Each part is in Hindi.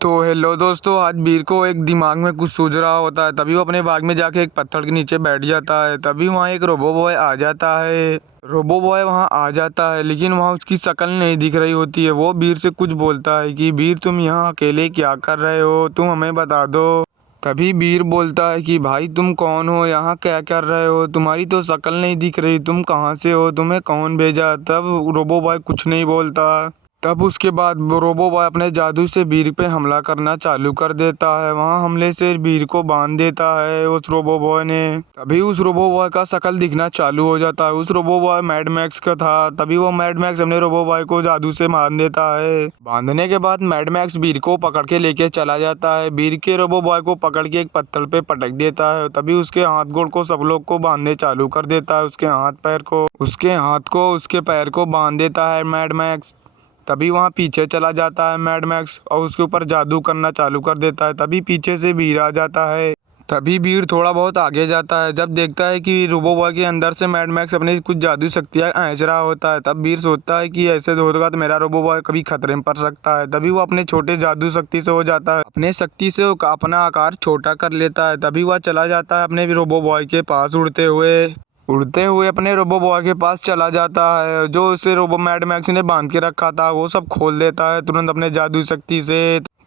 तो हेलो दोस्तों, आज बीर को एक दिमाग में कुछ सूझ रहा होता है। तभी वो अपने बाग में जाके एक पत्थर के नीचे बैठ जाता है। तभी वहाँ एक रोबो बॉय आ जाता है। रोबो बॉय वहाँ आ जाता है, लेकिन वहाँ उसकी शक्ल नहीं दिख रही होती है। वो बीर से कुछ बोलता है कि बीर, तुम यहाँ अकेले क्या कर रहे हो, तुम हमें बता दो। तभी बीर बोलता है कि भाई तुम कौन हो, यहाँ क्या कर रहे हो, तुम्हारी तो शक्ल नहीं दिख रही, तुम कहाँ से हो, तुम्हें कौन भेजा। तब रोबो बॉय कुछ नहीं बोलता। तब उसके बाद रोबो बॉय अपने जादू से बीर पे हमला करना चालू कर देता है। वहाँ हमले से बीर को बांध देता है उस रोबो बॉय ने। तभी उस रोबो बॉय का शक्ल दिखना चालू हो जाता है। उस रोबो बॉय मैड मैक्स का था। तभी वो मैड मैक्स अपने रोबो बॉय को जादू से बांध देता है। बांधने के बाद मैड मैक्स बीर को पकड़ के लेके चला जाता है। बीर के रोबो बॉय को पकड़ के एक पत्थर पे पटक देता है। तभी उसके हाथ गोड़ को सब लोग को बांधने चालू कर देता है। उसके हाथ को उसके पैर को बांध देता है मैड मैक्स। तभी वहाँ पीछे चला जाता है मैड मैक्स और उसके ऊपर जादू करना चालू कर देता है। तभी पीछे से बीर आ जाता है। तभी बीर थोड़ा बहुत आगे जाता है। जब देखता है कि रोबो बॉय के अंदर से मैड मैक्स अपनी कुछ जादू शक्तियाँ खींच रहा होता है। तब बीर सोचता है कि ऐसे होगा तो मेरा रोबो बॉय कभी खतरे में पड़ सकता है। तभी वो अपने छोटे जादू शक्ति से हो जाता है। अपने शक्ति से वो अपना आकार छोटा कर लेता है। तभी वह चला जाता है अपने रोबो बॉय के पास उड़ते हुए अपने रोबो बॉय के पास चला जाता है। जो उसे रोबो मैड मैक्स ने बांध के रखा था वो सब खोल देता है तुरंत अपने जादू शक्ति से।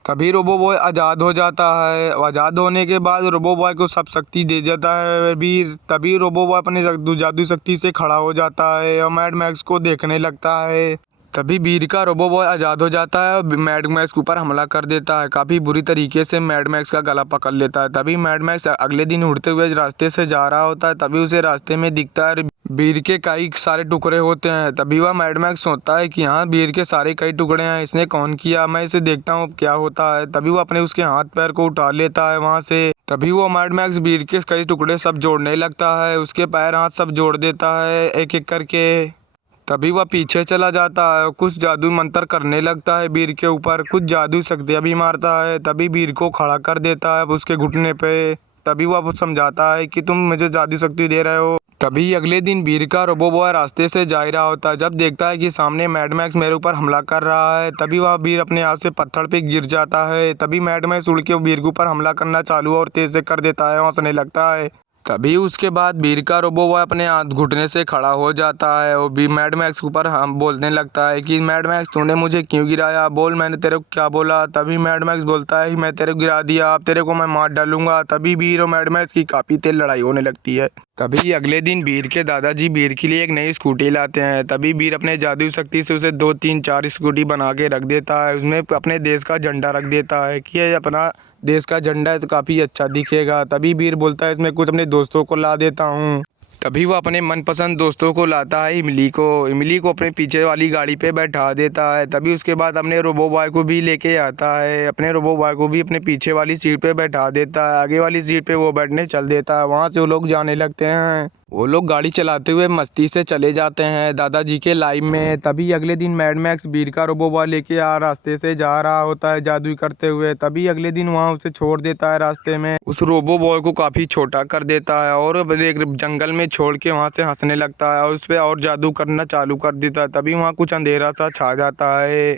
तभी रोबो बॉय आज़ाद हो जाता है। आज़ाद होने के बाद रोबो बॉय को सब शक्ति दे जाता है बीर। तभी रोबो बॉय अपने जादू शक्ति से खड़ा हो जाता है और मैड मैक्स को देखने लगता है। तभी बीर का रोबो बॉय आज़ाद हो जाता है और मैड मैक्स के ऊपर हमला कर देता है। काफ़ी बुरी तरीके से मैड मैक्स का गला पकड़ लेता है। तभी मैड मैक्स अगले दिन उड़ते हुए रास्ते से जा रहा होता है। तभी उसे रास्ते में दिखता है बीर के कई सारे टुकड़े होते हैं। तभी वह मैड मैक्स सोचता है कि हाँ, बीर के सारे कई टुकड़े हैं, इसने कौन किया, मैं इसे देखता हूँ क्या होता है। तभी वो अपने उसके हाथ पैर को उठा लेता है वहाँ से। तभी वो मैड मैक्स बीर के कई टुकड़े सब जोड़ने लगता है। उसके पैर हाथ सब जोड़ देता है एक एक करके। तभी वह पीछे चला जाता है, कुछ जादू मंत्र करने लगता है बीर के ऊपर, कुछ जादू शक्तियाँ भी मारता है। तभी बीर को खड़ा कर देता है उसके घुटने पे। तभी वह समझाता है कि तुम मुझे जादू शक्ति दे रहे हो। तभी अगले दिन बीर का रोबो बॉय रास्ते से जा ही रहा होता है। जब देखता है कि सामने मैड मैक्स मेरे ऊपर हमला कर रहा है। तभी वह बीर अपने आप से पत्थर पे गिर जाता है। तभी मैड मैक्स उड़ के बीर के ऊपर हमला करना चालू और तेज से कर देता है, हंसने लगता है। तभी उसके बाद बीर का रोबो बॉय अपने हाथ घुटने से खड़ा हो जाता है और भी मैड मैक्स के ऊपर हम बोलने लगता है कि मैड मैक्स, तूने मुझे क्यों गिराया, बोल मैंने तेरे को क्या बोला। तभी मैड मैक्स बोलता है कि मैं तेरे को गिरा दिया, अब तेरे को मैं मार डालूंगा। तभी बीर और मैड मैक्स की काफ़ी तेज लड़ाई होने लगती है। तभी अगले दिन बीर के दादाजी बीर के लिए एक नई स्कूटी लाते हैं। तभी बीर अपने जादू शक्ति से उसे 2 3 4 स्कूटी बना के रख देता है। उसमें अपने देश का झंडा रख देता है कि ये अपना देश का झंडा है तो काफ़ी अच्छा दिखेगा। तभी बीर बोलता है इसमें कुछ अपने दोस्तों को ला देता हूँ। तभी वो अपने मनपसंद दोस्तों को लाता है इमली को अपने पीछे वाली गाड़ी पे बैठा देता है। तभी उसके बाद अपने रोबो बॉय को भी लेके आता है। अपने रोबो बॉय को भी अपने पीछे वाली सीट पे बैठा देता है। आगे वाली सीट पे वो बैठने चल देता है। वहाँ से वो लोग जाने लगते हैं। वो लोग गाड़ी चलाते हुए मस्ती से चले जाते हैं दादाजी के लाइव में। तभी अगले दिन मैड मैक्स बीर का रोबो बॉय लेके रास्ते से जा रहा होता है जादू करते हुए। तभी अगले दिन वहाँ उसे छोड़ देता है रास्ते में। उस रोबो बॉय को काफ़ी छोटा कर देता है और एक जंगल में छोड़ के वहाँ से हंसने लगता है और उस पर और जादू करना चालू कर देता है। तभी वहाँ कुछ अंधेरा सा छा जाता है।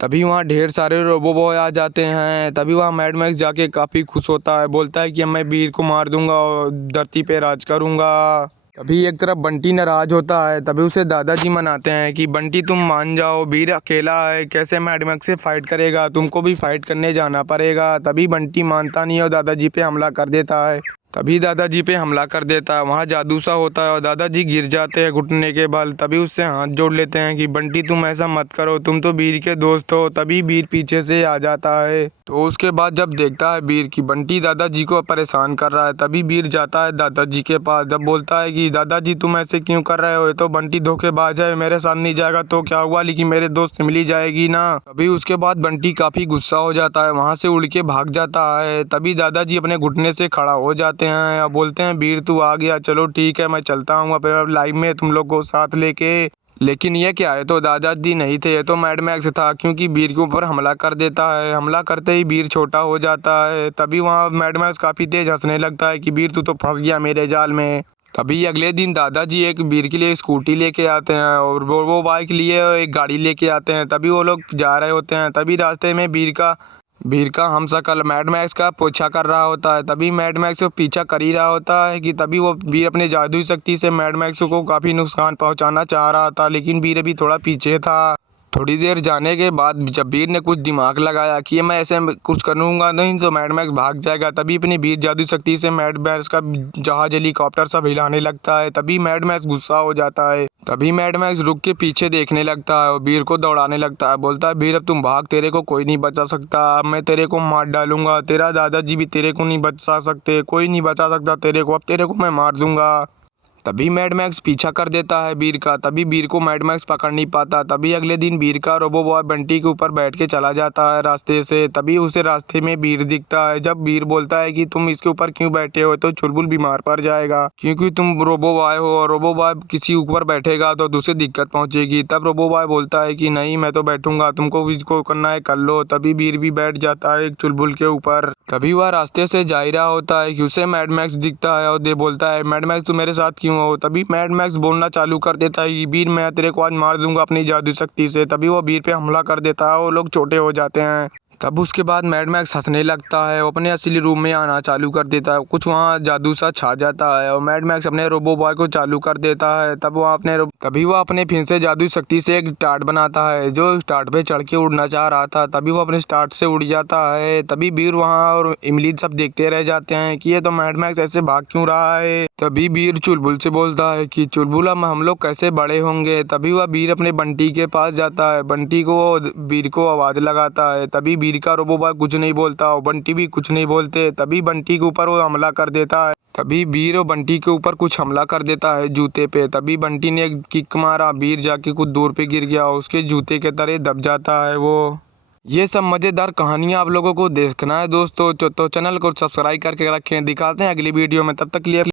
तभी वहाँ ढेर सारे रोबो बॉय आ जाते हैं। तभी वहाँ मैड मैक्स जाके काफ़ी खुश होता है, बोलता है कि अब मैं बीर को मार दूंगा और धरती पे राज करूंगा। तभी एक तरफ बंटी नाराज होता है। तभी उसे दादाजी मनाते हैं कि बंटी तुम मान जाओ, बीर अकेला है, कैसे मैड मैक्स से फाइट करेगा, तुमको भी फाइट करने जाना पड़ेगा। तभी बंटी मानता नहीं है और दादाजी पे हमला कर देता है। वहाँ जादू सा होता है और दादाजी गिर जाते हैं घुटने के बल। तभी उससे हाथ जोड़ लेते हैं कि बंटी तुम ऐसा मत करो, तुम तो बीर के दोस्त हो। तभी बीर पीछे से आ जाता है। तो उसके बाद जब देखता है बीर की बंटी दादाजी को परेशान कर रहा है, तभी बीर जाता है दादाजी के पास। जब बोलता है कि दादाजी तुम ऐसे क्यों कर रहे हो, तो बंटी धोखेबाज है, मेरे साथ नहीं जाएगा तो क्या हुआ, लेकिन मेरे दोस्त मिली जाएगी ना। तभी उसके बाद बंटी काफी गुस्सा हो जाता है, वहाँ से उड़ के भाग जाता है। तभी दादाजी अपने घुटने से खड़ा हो जाते हैं और बोलते हैं बीर तू आ गया, चलो ठीक है मैं चलता हूँ अपने लाइव में तुम लोग को साथ लेके। लेकिन ये क्या है, तो दादाजी नहीं थे, ये तो मैड मैक्स था, क्योंकि बीर के ऊपर हमला कर देता है। हमला करते ही बीर छोटा हो जाता है। तभी वहाँ मैड मैक्स काफ़ी तेज हंसने लगता है कि बीर तू तो फंस गया मेरे जाल में। तभी अगले दिन दादाजी एक बीर के लिए स्कूटी लेके आते हैं और वो बाइक लिए एक गाड़ी लेके आते हैं। तभी वो लोग जा रहे होते हैं। तभी रास्ते में बीर का वीर का हमशक्ल मैड मैक्स का पीछा कर रहा होता है। तभी मैड मैक्स को पीछा कर ही रहा होता है कि तभी वो वीर अपने जादुई शक्ति से मैड मैक्स को काफ़ी नुकसान पहुंचाना चाह रहा था, लेकिन वीर अभी थोड़ा पीछे था। थोड़ी देर जाने के बाद जब वीर ने कुछ दिमाग लगाया कि मैं ऐसे कुछ करूँगा नहीं तो मैड मैक्स भाग जाएगा, तभी अपनी वीर जादुई शक्ति से मैड मैक्स का जहाज हेलीकॉप्टर सब हिलाने लगता है। तभी मैड मैक्स गुस्सा हो जाता है। तभी मैड मैक्स रुक के पीछे देखने लगता है और वीर को दौड़ाने लगता है। बोलता है, वीर अब तुम भाग, तेरे को कोई नहीं बचा सकता, अब मैं तेरे को मार डालूंगा, तेरा दादाजी भी तेरे को नहीं बचा सकते, कोई नहीं बचा सकता तेरे को, अब तेरे को मैं मार दूंगा। तभी मैड मैक्स पीछा कर देता है वीर का। तभी वीर को मैड मैक्स पकड़ नहीं पाता। तभी अगले दिन वीर का रोबो बॉय बंटी के ऊपर बैठ के चला जाता है रास्ते से। तभी उसे रास्ते में वीर दिखता है। जब वीर बोलता है कि तुम इसके ऊपर क्यों बैठे हो, तो चुलबुल बीमार पड़ जाएगा क्योंकि तुम रोबो बॉय हो और रोबो बॉय किसी ऊपर बैठेगा तो दूसरे दिक्कत पहुंचेगी। तब रोबो बॉय बोलता है कि नहीं, मैं तो बैठूंगा, तुमको इसको करना है कर लो। तभी वीर भी बैठ जाता है एक चुलबुल के ऊपर। तभी वह रास्ते से जा ही रहा होता है कि उसे मैड मैक्स दिखता है और दे बोलता है, मैड मैक्स तुम मेरे साथ क्यों हो। तभी मैड मैक्स बोलना चालू कर देता है कि वीर मैं तेरे को आज मार दूंगा अपनी जादू शक्ति से। तभी वो वीर पे हमला कर देता है और लोग छोटे हो जाते हैं। तब उसके बाद मैड मैक्स हंसने लगता है, वो अपने असली रूम में आना चालू कर देता है। कुछ वहाँ जादू सा छा जाता है और मैड मैक्स अपने रोबो बॉय को चालू कर देता है। तभी वो अपने फिर से जादू शक्ति से एक टार्ट बनाता है जो टार्ट पे चढ़ के उड़ना चाह रहा था। तभी वो अपने टार्ट से उड़ जाता है। तभी वीर वहाँ और इमली सब देखते रह जाते हैं कि ये तो मैड मैक्स ऐसे भाग क्यों रहा है। तभी वीर चुलबुल से बोलता है कि चुलबुल अब हम लोग कैसे बड़े होंगे। तभी वह वीर अपने बंटी के पास जाता है। बंटी को वीर को आवाज़ लगाता है। तभी वीर का रोबो बॉय कुछ नहीं बोलता और बंटी भी कुछ नहीं बोलते। तभी बंटी के ऊपर वो हमला कर देता है। तभी वीर और बंटी के ऊपर कुछ हमला कर देता है जूते पे। तभी बंटी ने एक किक मारा, वीर जाके कुछ दूर पे गिर गया, उसके जूते के तले दब जाता है वो। ये सब मज़ेदार कहानियाँ आप लोगों को देखना है दोस्तों, तो चैनल को सब्सक्राइब करके रखें। दिखाते हैं अगली वीडियो में, तब तक के लिए